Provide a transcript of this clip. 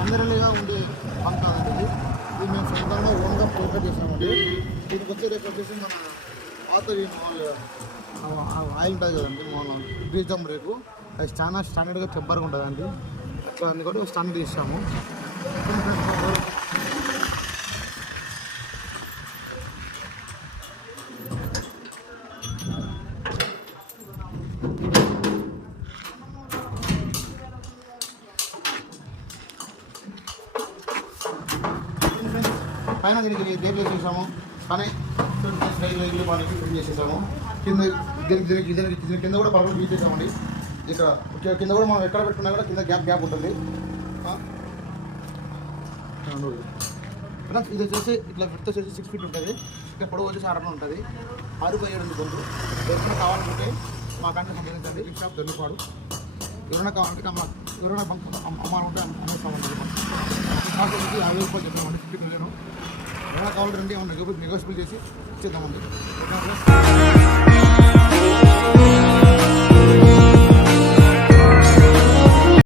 అందరిగా ఉండే బంక్ కాదండి ఇది. ఇది మేము సొంతంగా ఓన్గా ప్రిపేర్ చేసామండి. దీనికి వచ్చే రేపు వచ్చేసి మన పాత ఆయిల్ ఉంటుంది కదండి, మనం బీజం రేపు అది చాలా స్టాండర్డ్గా టెంపర్గా ఉంటుందండి. అట్లా అన్ని కూడా స్టాండర్డ్ తీసాము. పైన దీనికి టేబుల్ చేసేసాము, కానీ ఇల్లు మనకి ఫిట్ చేసేసాము. కింద దీనికి కింద కూడా పర్వాలేదు బీట్ చేసామండి. ఇక్కడ కింద కూడా మనం ఎక్కడ పెట్టుకున్నా కూడా కింద గ్యాప్ ఉంటుంది. ఇది వచ్చేసి ఇట్లా విడ్త్ వచ్చేసి 6 feet ఉంటుంది. ఇక్కడ పొడవు వచ్చేసి 6 ఉంటుంది. 6x7 ఉంది కొంచెం. ఎవరైనా కావాలంటే మాకంటే సంబంధించండి. ఈ షాప్ దొరికిపాడు. ఎవరైనా కావాలంటే ఎవరైనా అమ్మాలంటే అమ్మేస్తామండి. ఈ షాప్ వచ్చి 50 రూపాయలు చెప్తామండి. 50 వెళ్ళాను. ఎవరైనా కావాలంటే రండి, ఏమన్నా నెగోషియబుల్ చేసి ఇచ్చేద్దామండి.